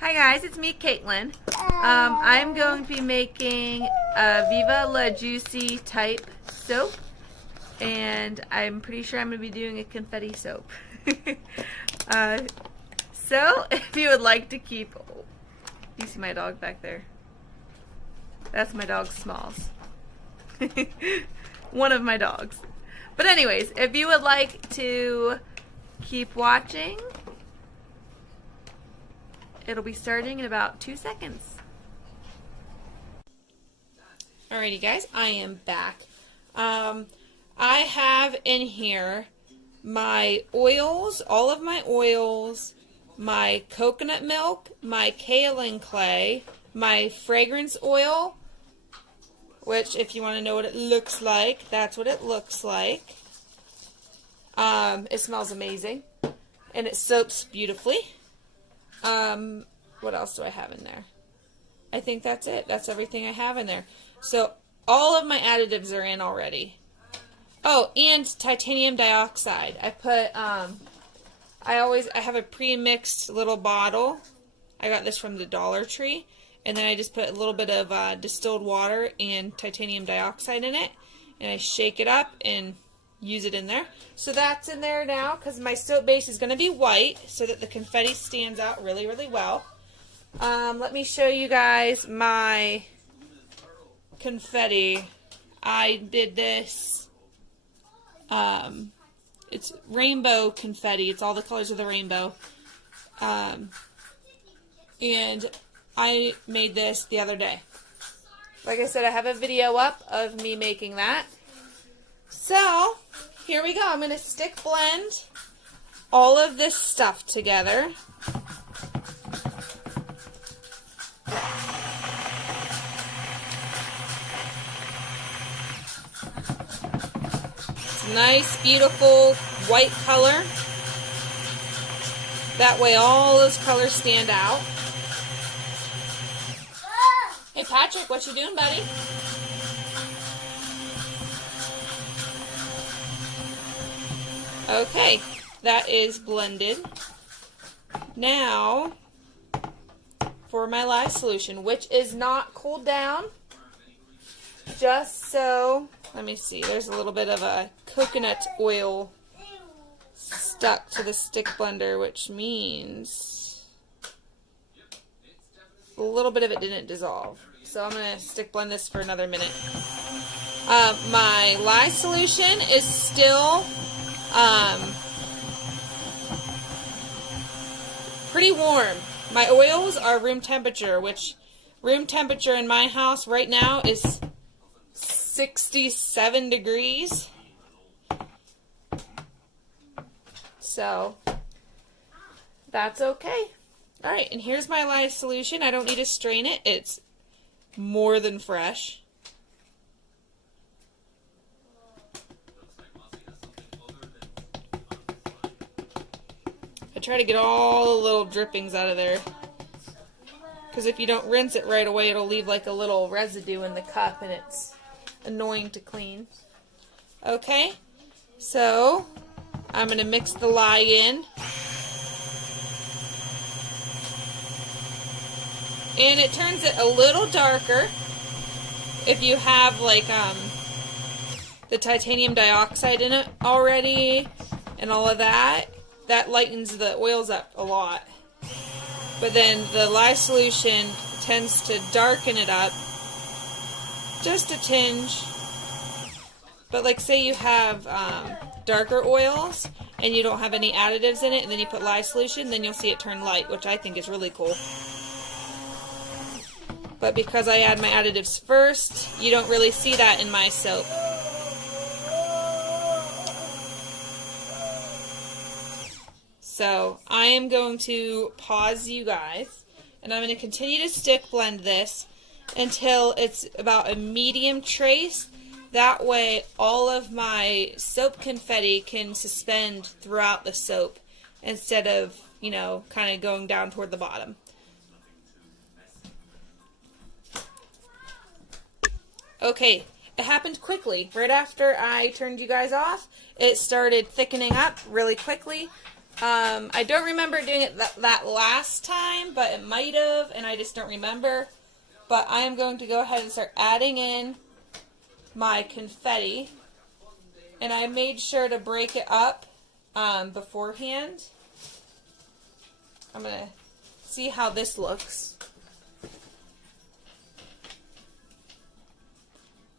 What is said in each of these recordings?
Hi guys, it's me, Caitlin. I'm going to be making a Viva La Juicy type soap, and I'm pretty sure I'm going to be doing a confetti soap. So, if you would like to keep, you see my dog back there? That's my dog Smalls. One of my dogs. But anyways, if you would like to keep watching, it'll be starting in about 2 seconds. Alrighty guys, I am back. I have in here my oils, all of my oils, my coconut milk, my kaolin clay, my fragrance oil, which if you want to know what it looks like, that's what it looks like. It smells amazing and it soaps beautifully. What else do I have in there? I think that's it. That's everything I have in there. So all of my additives are in already. Oh, and titanium dioxide. I put, I have a pre-mixed little bottle. I got this from the Dollar Tree. And then I just put a little bit of distilled water and titanium dioxide in it. And I shake it up and use it in there. So that's in there now because my soap base is going to be white so that the confetti stands out really, really well. Let me show you guys my confetti. I did this. It's rainbow confetti. It's all the colors of the rainbow. And I made this the other day. Like I said, I have a video up of me making that. So, here we go. I'm going to stick blend all of this stuff together. It's a nice, beautiful white color. That way all those colors stand out. Hey Patrick, what you doing, buddy? Okay, that is blended. Now, for my lye solution, which is not cooled down, just so, let me see, there's a little bit of a coconut oil stuck to the stick blender, which means a little bit of it didn't dissolve. So I'm going to stick blend this for another minute. My lye solution is still pretty warm. My oils are room temperature, which room temperature in my house right now is 67 degrees. So that's okay. Alright, and here's my lye solution. I don't need to strain it. It's more than fresh. I try to get all the little drippings out of there, because if you don't rinse it right away, it'll leave like a little residue in the cup and it's annoying to clean. Okay, so I'm going to mix the lye in. And it turns it a little darker if you have like the titanium dioxide in it already and all of that. That lightens the oils up a lot. But then the lye solution tends to darken it up just a tinge. But like say you have darker oils and you don't have any additives in it, and then you put lye solution, then you'll see it turn light, which I think is really cool. But because I add my additives first, you don't really see that in my soap. So I am going to pause you guys, and I'm going to continue to stick blend this until it's about a medium trace. That way all of my soap confetti can suspend throughout the soap instead of, you know, kind of going down toward the bottom. Okay, it happened quickly. Right after I turned you guys off, it started thickening up really quickly. I don't remember doing it that last time, but it might have, and I just don't remember. But I am going to go ahead and start adding in my confetti. And I made sure to break it up beforehand. I'm going to see how this looks.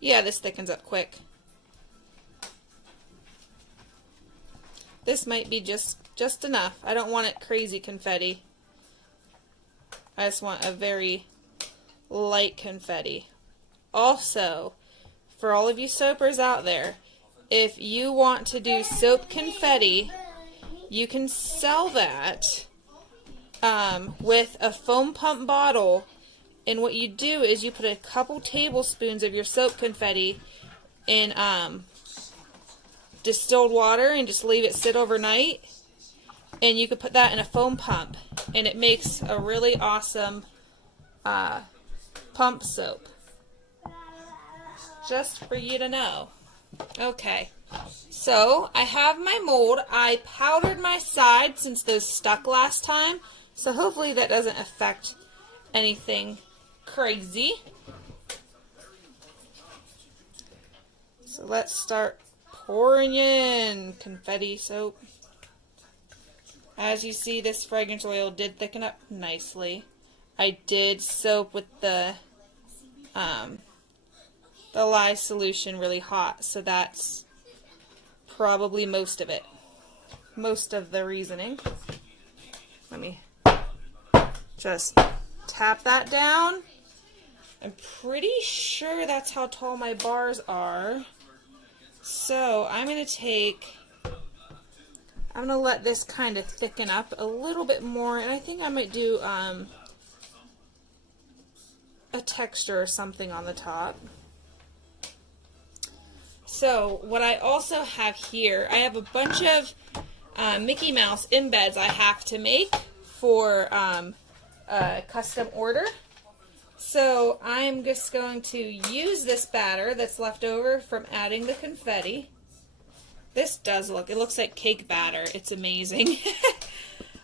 Yeah, this thickens up quick. This might be just enough. I don't want it crazy confetti. I just want a very light confetti. Also, for all of you soapers out there, if you want to do soap confetti, you can sell that with a foam pump bottle. And what you do is you put a couple tablespoons of your soap confetti in distilled water and just leave it sit overnight. And you could put that in a foam pump, and it makes a really awesome pump soap. Just for you to know. Okay, so I have my mold. I powdered my sides since those stuck last time, so hopefully that doesn't affect anything crazy. So let's start pouring in confetti soap. As you see, this fragrance oil did thicken up nicely. I did soap with the lye solution really hot, so that's probably most of it. Most of the reasoning. Let me just tap that down. I'm pretty sure that's how tall my bars are. So I'm going to let this kind of thicken up a little bit more, and I think I might do a texture or something on the top. So what I also have here, I have a bunch of Mickey Mouse embeds I have to make for a custom order. So I'm just going to use this batter that's left over from adding the confetti. This does look, it looks like cake batter. It's amazing.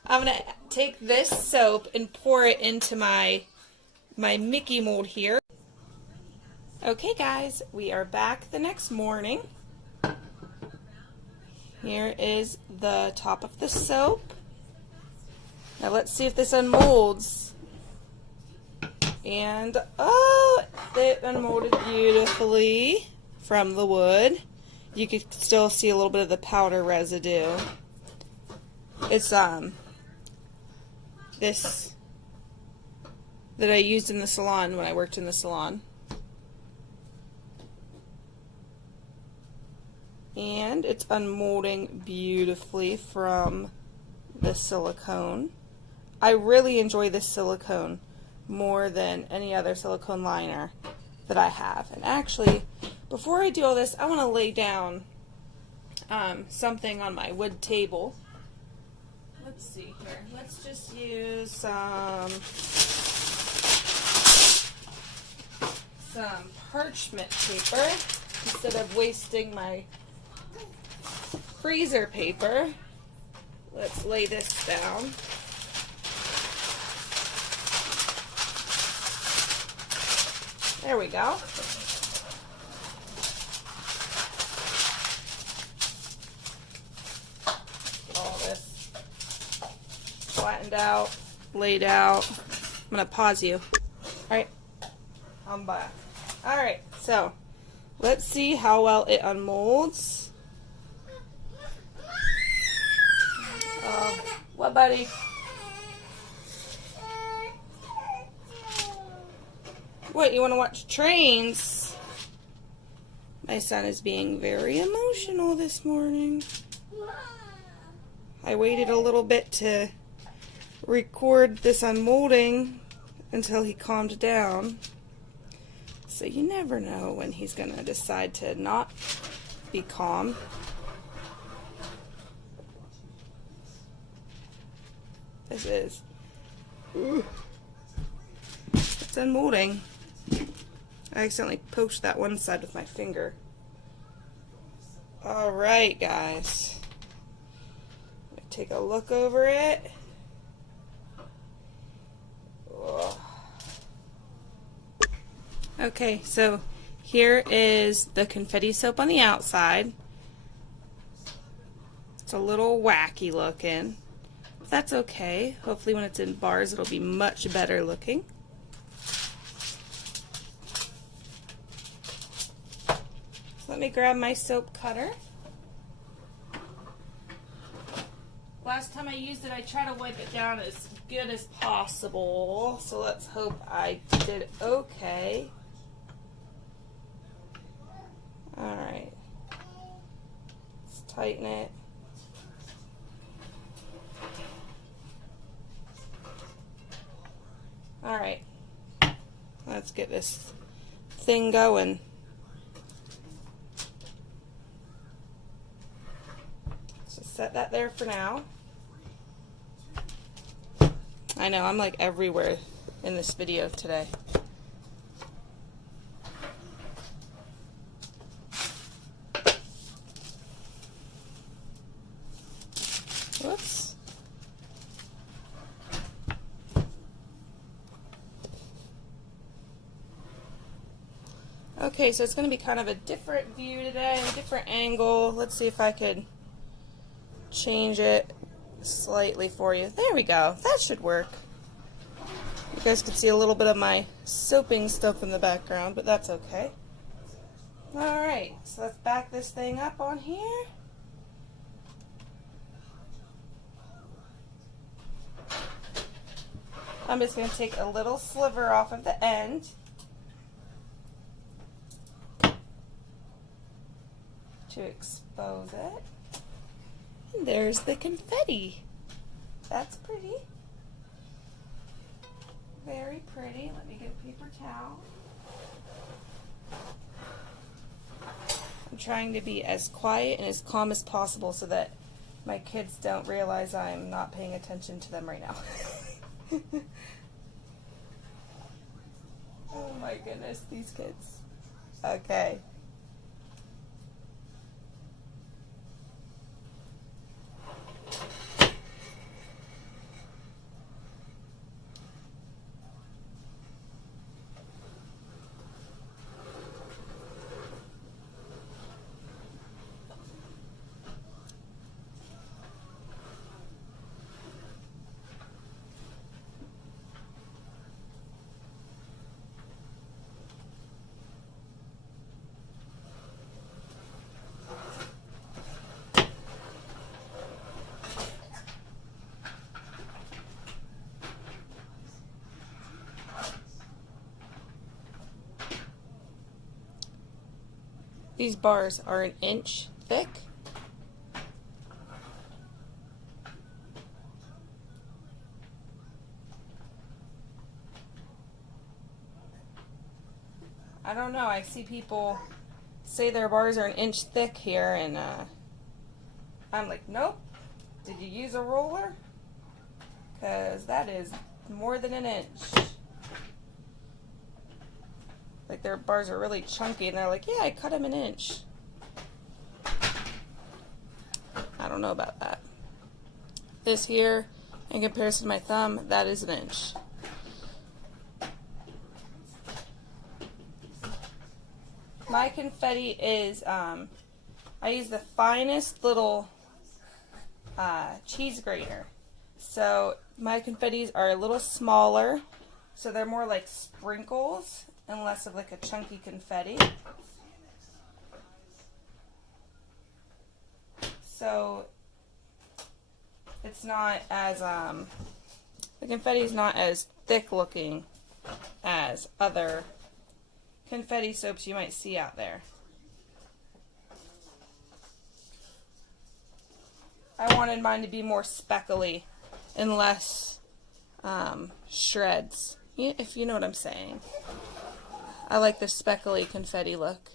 I'm going to take this soap and pour it into my Mickey mold here. Okay guys, we are back the next morning. Here is the top of the soap. Now let's see if this unmolds. And, oh, it unmolded beautifully from the wood. You could still see a little bit of the powder residue. It's, this that I used in the salon when I worked in the salon. And it's unmolding beautifully from the silicone. I really enjoy this silicone more than any other silicone liner that I have. And actually, before I do all this, I want to lay down something on my wood table. Let's see here. Let's just use some parchment paper instead of wasting my freezer paper. Let's lay this down. There we go. Get all this flattened out, laid out. I'm going to pause you. Alright, I'm back. Alright, so let's see how well it unmolds. What, buddy? What, you want to watch trains? My son is being very emotional this morning. I waited a little bit to record this unmolding until he calmed down. So you never know when he's going to decide to not be calm. This is... It's unmolding. I accidentally poked that one side with my finger. Alright, guys. take a look over it. Ugh. Okay, so here is the confetti soap on the outside. It's a little wacky looking. But that's okay. Hopefully when it's in bars it'll be much better looking. So let me grab my soap cutter. Last time I used it, I tried to wipe it down as good as possible. So let's hope I did okay. Alright. Let's tighten it. Alright. Let's get this thing going. So set that there for now. I know, I'm like everywhere in this video today. Whoops. Okay, so it's going to be kind of a different view today, a different angle. Let's see if I could change it slightly for you. There we go. That should work. You guys can see a little bit of my soaping stuff in the background, but that's okay. Alright, so let's back this thing up on here. I'm just going to take a little sliver off of the end. To expose it. And there's the confetti. That's pretty. Very pretty. Let me get a paper towel. I'm trying to be as quiet and as calm as possible so that my kids don't realize I'm not paying attention to them right now. Oh my goodness, these kids. Okay. These bars are an inch thick. I don't know, I see people say their bars are an inch thick here, and I'm like, nope. Did you use a roller? Because that is more than an inch. Like their bars are really chunky, and they're like, yeah, I cut them an inch. I don't know about that. This here, in comparison to my thumb, that is an inch. My confetti is, I use the finest little cheese grater. So my confettis are a little smaller, so they're more like sprinkles and less of like a chunky confetti. So it's not as, the confetti is not as thick looking as other confetti soaps you might see out there. I wanted mine to be more speckly and less shreds, if you know what I'm saying. I like the speckly confetti look.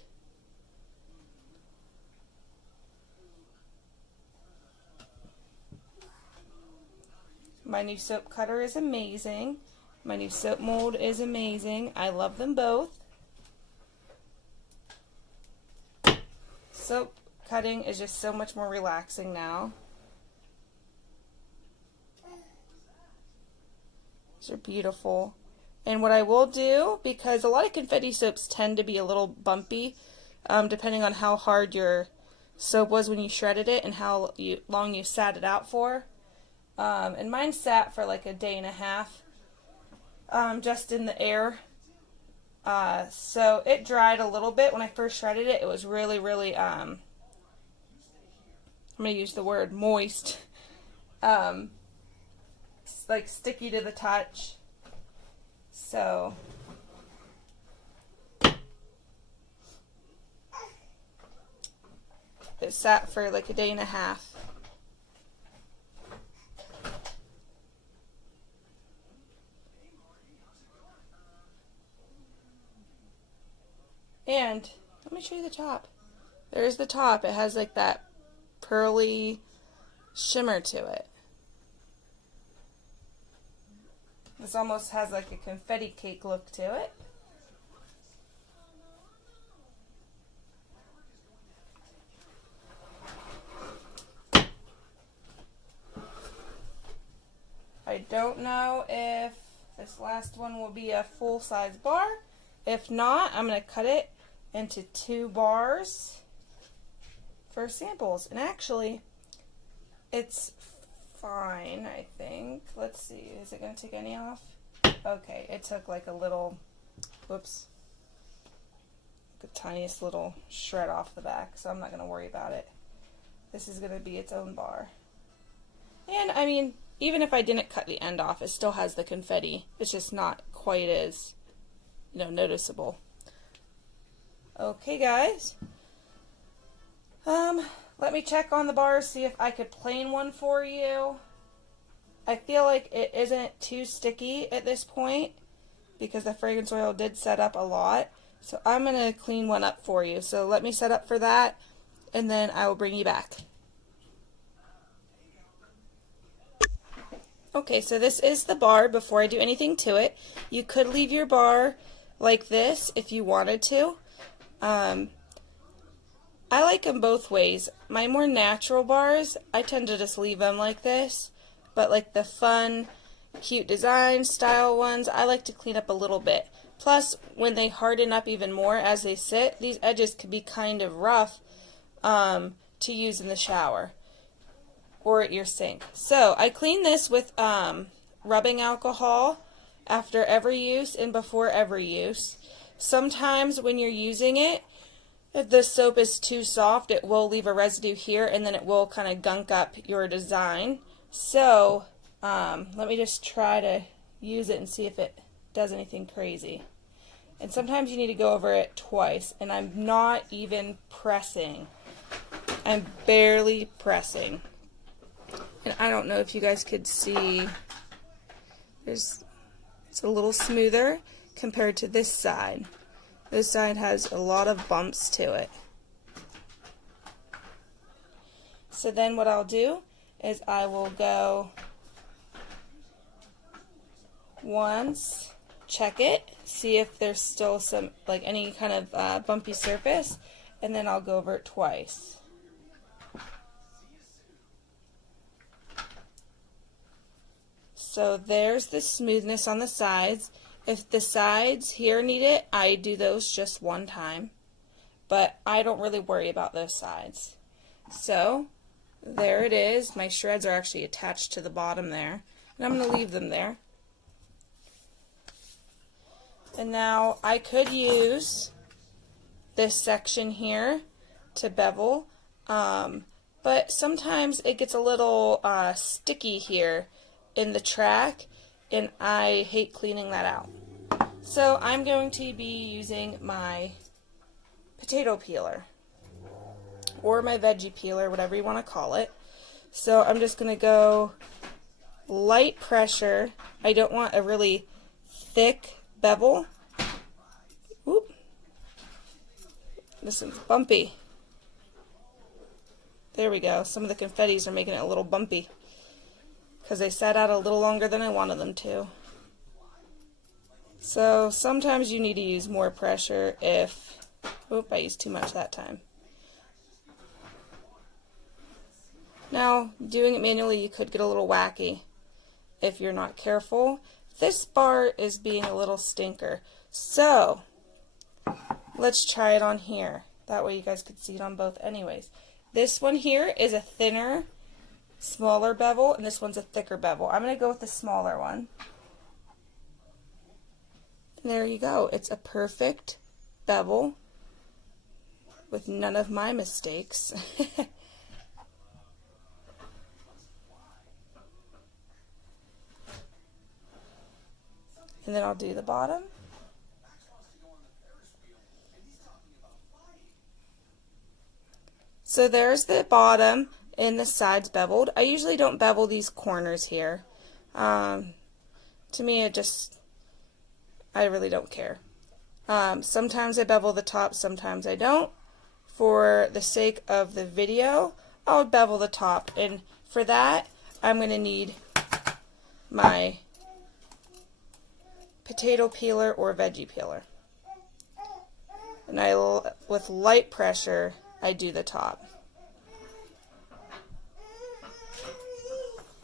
My new soap cutter is amazing. My new soap mold is amazing. I love them both. Soap cutting is just so much more relaxing now. These are beautiful. And what I will do, because a lot of confetti soaps tend to be a little bumpy, depending on how hard your soap was when you shredded it and how long you sat it out for. And mine sat for like a day and a half, just in the air. So it dried a little bit when I first shredded it. It was really, really, I'm going to use the word moist. Like sticky to the touch. So it sat for like a day and a half. And let me show you the top. There's the top. It has like that pearly shimmer to it. This almost has like a confetti cake look to it. I don't know if this last one will be a full-size bar. If not, I'm going to cut it into 2 bars for samples. And actually, it's fine, I think. Let's see, is it going to take any off? Okay, it took like a little, whoops, the tiniest little shred off the back, so I'm not going to worry about it. This is going to be its own bar. And I mean, even if I didn't cut the end off, it still has the confetti. It's just not quite as, noticeable. Okay, guys. Let me check on the bars, see if I could plane one for you. I feel like it isn't too sticky at this point because the fragrance oil did set up a lot. So I'm going to clean one up for you. So let me set up for that, and then I will bring you back. Okay, so this is the bar before I do anything to it. You could leave your bar like this if you wanted to. I like them both ways. My more natural bars, I tend to just leave them like this. But like the fun, cute design style ones, I like to clean up a little bit. Plus, when they harden up even more as they sit, these edges could be kind of rough to use in the shower or at your sink. So I clean this with rubbing alcohol after every use and before every use. Sometimes when you're using it, if the soap is too soft, it will leave a residue here, and then it will kind of gunk up your design. So let me just try to use it and see if it does anything crazy. And sometimes you need to go over it twice, and I'm not even pressing. I'm barely pressing. And I don't know if you guys could see, it's a little smoother compared to this side. This side has a lot of bumps to it. So then what I'll do is I will go once, check it, see if there's still some, like any kind of bumpy surface, and then I'll go over it twice. So there's the smoothness on the sides. If the sides here need it, I do those just one time. But I don't really worry about those sides. So there it is. My shreds are actually attached to the bottom there. And I'm going to leave them there. And now I could use this section here to bevel. But sometimes it gets a little sticky here in the track, and I hate cleaning that out. So I'm going to be using my potato peeler or my veggie peeler, whatever you want to call it. So I'm just going to go light pressure. I don't want a really thick bevel. Oop. This is bumpy. There we go. Some of the confettis are making it a little bumpy because they sat out a little longer than I wanted them to. So sometimes you need to use more pressure if, oop, I used too much that time. Now, doing it manually, you could get a little wacky if you're not careful. this bar is being a little stinker. So, let's try it on here. That way you guys could see it on both anyways. This one here is a thinner, smaller bevel, and this one's a thicker bevel. I'm going to go with the smaller one. And there you go. It's a perfect bevel with none of my mistakes. And then I'll do the bottom. So there's the bottom and the sides beveled. I usually don't bevel these corners here. To me, I really don't care. Sometimes I bevel the top, sometimes I don't. For the sake of the video, I'll bevel the top. And for that, I'm going to need my potato peeler or veggie peeler. And with light pressure, I do the top.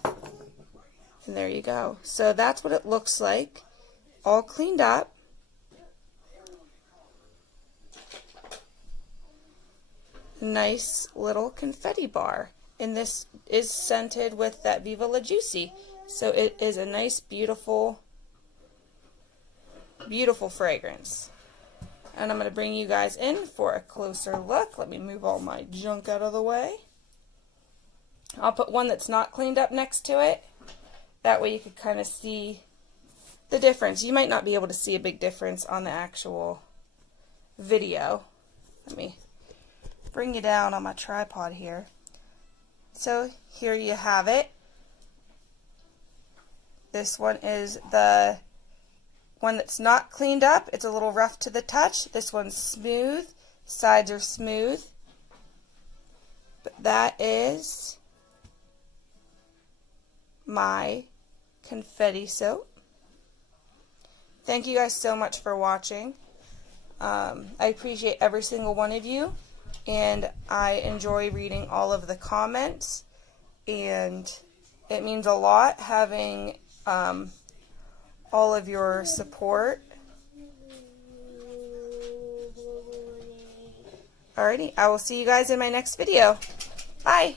And there you go. So that's what it looks like, all cleaned up. Nice little confetti bar. And this is scented with that Viva La Juicy. So it is a nice, beautiful, beautiful fragrance. And I'm going to bring you guys in for a closer look. Let me move all my junk out of the way. I'll put one that's not cleaned up next to it. That way you could kind of see the difference. You might not be able to see a big difference on the actual video. Let me bring you down on my tripod here. So here you have it. This one is the one that's not cleaned up. It's a little rough to the touch. This one's smooth. Sides are smooth. But that is my confetti soap. Thank you guys so much for watching. I appreciate every single one of you, and I enjoy reading all of the comments, and it means a lot having all of your support. Alrighty, I will see you guys in my next video. Bye!